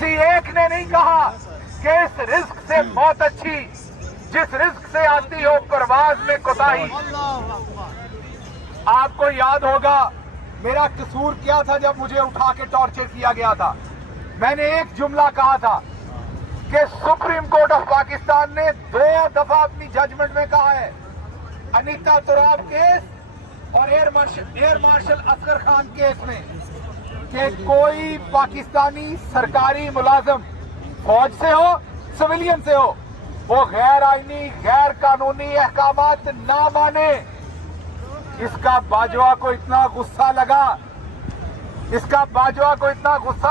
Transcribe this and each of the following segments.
किसी एक ने नहीं कहा कि इस रिस्क से मौत अच्छी जिस रिस्क से आती हो परवाज में कोताही। आपको याद होगा मेरा कसूर क्या था जब मुझे उठा के टॉर्चर किया गया था। मैंने एक जुमला कहा था कि सुप्रीम कोर्ट ऑफ पाकिस्तान ने 2 दफा अपनी जजमेंट में कहा है अनीता तुराब केस और air marshal Asghar Khan case में कि कोई पाकिस्तानी सरकारी मुलाजिम फौज से हो सिविलियन से हो वो गैर आईनी गैर कानूनी अहकामात ना माने। इसका बाजवा को इतना गुस्सा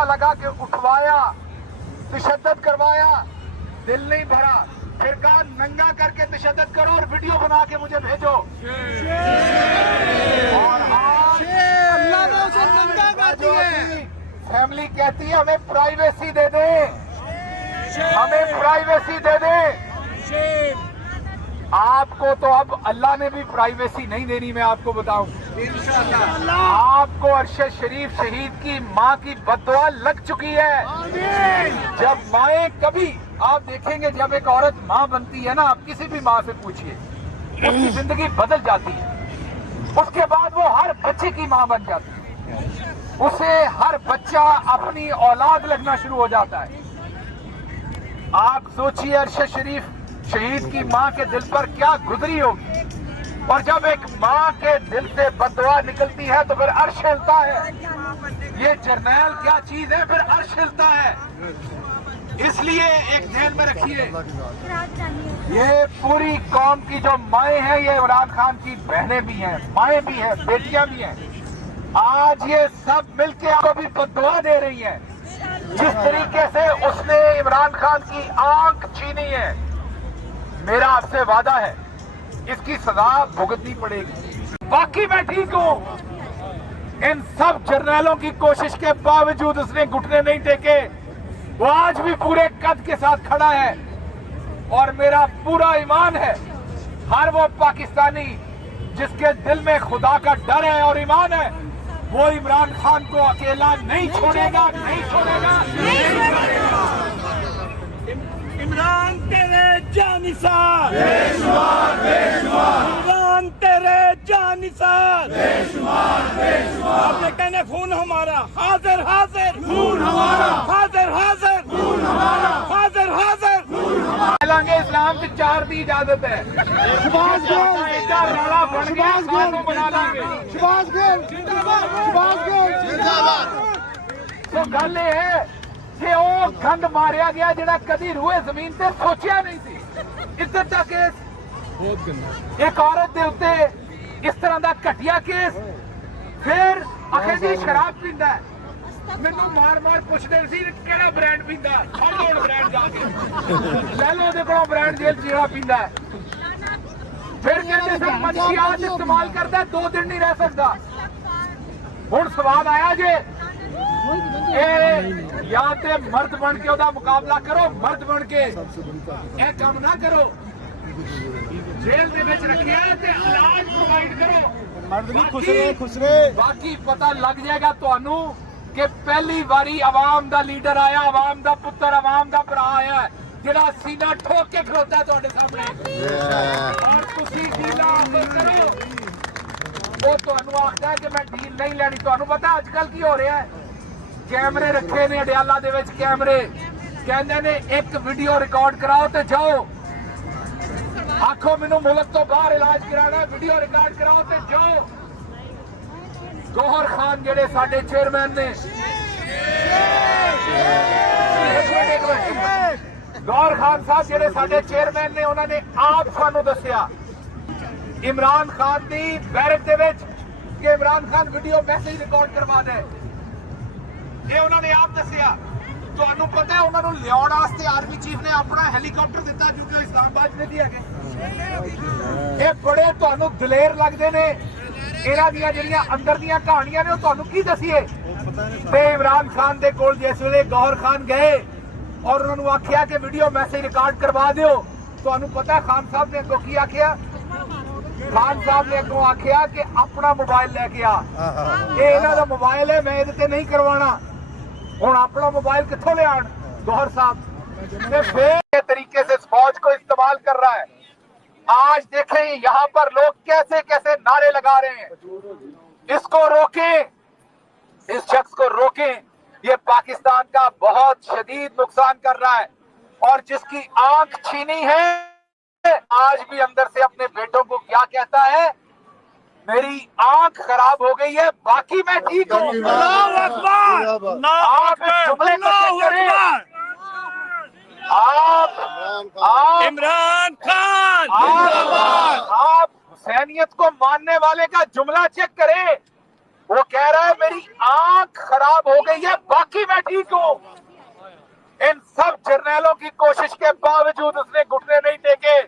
लगा कि उठवाया तशद्दुद करवाया, दिल नहीं भरा, फिर कहा नंगा करके तशद्दुद करो और वीडियो बना के मुझे भेजो। और आज अल्लाह ने उसे नंगा कर दिया। फैमिली कहती है हमें प्राइवेसी दे दे, हमें प्राइवेसी दे दे। आपको तो अब अल्लाह ने भी प्राइवेसी नहीं देनी, मैं आपको बताऊं। आपको अरशद शरीफ शहीद की माँ की बद्दुआ लग चुकी है। जब माएँ कभी आप देखेंगे जब एक औरत माँ बनती है ना, आप किसी भी माँ से पूछिए उसकी जिंदगी बदल जाती है। उसके बाद वो हर बच्चे की माँ बन जाती है, उसे हर बच्चा अपनी औलाद लगना शुरू हो जाता है। आप सोचिए अरशद शरीफ शहीद की माँ के दिल पर क्या गुजरी होगी, और जब एक माँ के दिल से बददुआ निकलती है तो फिर अर्श हिलता है। ये जर्नैल क्या चीज है, फिर अर्श हिलता है। इसलिए एक ध्यान में रखिए, ये पूरी कौम की जो माएँ हैं ये इमरान खान की बहनें भी हैं, माएँ भी हैं, बेटियां भी हैं। आज ये सब मिलके आपको भी बददुआ दे रही हैं। जिस तरीके से उसने इमरान खान की आंख छीनी है, मेरा आपसे वादा है इसकी सजा भुगतनी पड़ेगी। बाकी मैं ठीक हूं, इन सब जर्नैलों की कोशिश के बावजूद उसने घुटने नहीं टेके। वो आज भी पूरे कद के साथ खड़ा है और मेरा पूरा ईमान है हर वो पाकिस्तानी जिसके दिल में खुदा का डर है और ईमान है वो इमरान खान को अकेला नहीं छोड़ेगा, नहीं छोड़ेगा, नहीं छोड़ेगा। इमरान तेरे जानिसार, बेशुमार बेशुमार, इमरान तेरे जानिसार, बेशुमार बेशुमार। आपने कहना खून हमारा हाजिर हाजिर, खून हमारा हाजिर हाजिर, खून हमारा हाजिर हाजिर, खून हमारा। फैलांगे इस्लाम की 4 की इजाजत है। शहबाज गिल, नारा बन गया, शहबाज गिल, बना लांगे। शहबाज गिल, शहबाज गिल जिंदाबाद। तो गल ये है कि वो गंद मारिया गया जिहड़ा कदी रूए जमीन ते सोचिया नहीं सी। इधर तक केस एक औरत दे उत्ते इस तरह का घटिया केस, फिर आखे जी शराब पींदा है। मैनू मार मार पुछदे सी किहड़ा ब्रांड पींदा, फड़ लो ब्रांड जाके ले लो ओहदे कोलों ब्रांड जेल जीरा पींदा है। फिर कहते थे मंशियात इस्तेमाल करता 2 दिन नहीं रह सकता। हुण सवाल आया जे या ते मर्द बन के ओदा मुकाबला करो, मर्द बन के ए काम ना करो, जेल दे विच रखिया ते इलाज प्रोवाइड करो। मर्द नहीं खुसरे खुसरे। बाकी पता लग जाएगा तुहानू कि पहली बारी आवाम दा लीडर आया, आवाम दा पुत्र, आवाम दा भरा आया जिहड़ा सीना ठोक के खलोता है तुहाडे सामने। और तुसी डीला करो, वो तुहानू आखदा है कि मैं डील नहीं लैनी। तुहानू पता अजकल की हो रहा है, कैमरे रखे ने अडियाला दे विच, कैमरे कहंदे ने एक वीडियो रिकॉर्ड कराओ ते जाओ, आखो मैनू मुल्क तो बाहर इलाज कराना, वीडियो रिकॉर्ड कराओ ते जाओ। गौहर खान जेडे साडे चेयरमैन ने, गौहर खान साहब जेडे साडे चेयरमैन ने, उन्होंने आप सानू दसिया इमरान खान दी बैरक दे विच कि Imran Khan video message record करवा दे। ये उन्होंने आप दसिया। तुहानू पता है उन्होंने लियाउण वास्ते आर्मी चीफ ने अपना हैलीकॉप्टर दिता जो कि इस्लामाबाद ने दिया गया। ये बड़े तुहानू दलेर लगते ने। इन्हां दियां जिहड़ियां अंदर दियां कहानियां ने तुहानू की दसीए। ते इमरान खान दे कोल जिस वेले गौहर खान गए और उन्होंने आखिया कि वीडियो मैसेज रिकॉर्ड करवा दिओ, तुहानू पता है खान साहब ने अगों की आखिया? खान साहब ने अगों आखिया कि अपना मोबाइल लैके आ, ये इन्हां दा मोबाइल है, मैं इहदे ते नहीं करवाना। हुण अपना मोबाइल कित्थों लियाण? गौहर साहब ने के तरीके से इस फौज को इस्तेमाल कर रहा है। आज देखें यहाँ पर लोग कैसे कैसे नारे लगा रहे हैं। इसको रोकें, इस शख्स को रोकें, ये पाकिस्तान का बहुत शदीद नुकसान कर रहा है। और जिसकी आंख छीनी है आज भी अंदर से अपने बेटों को क्या कहता है, मेरी आंख खराब हो गई है बाकी मैं ठीक हूँ। आप इस जुमले को चेक करें। आप इमरान खान आप हुसैनियत को मानने वाले का जुमला चेक करें। वो कह रहा है मेरी आंख खराब हो गई है बाकी मैं ठीक हूँ। इन सब जर्नैलों की कोशिश के बावजूद उसने घुटने नहीं टेके।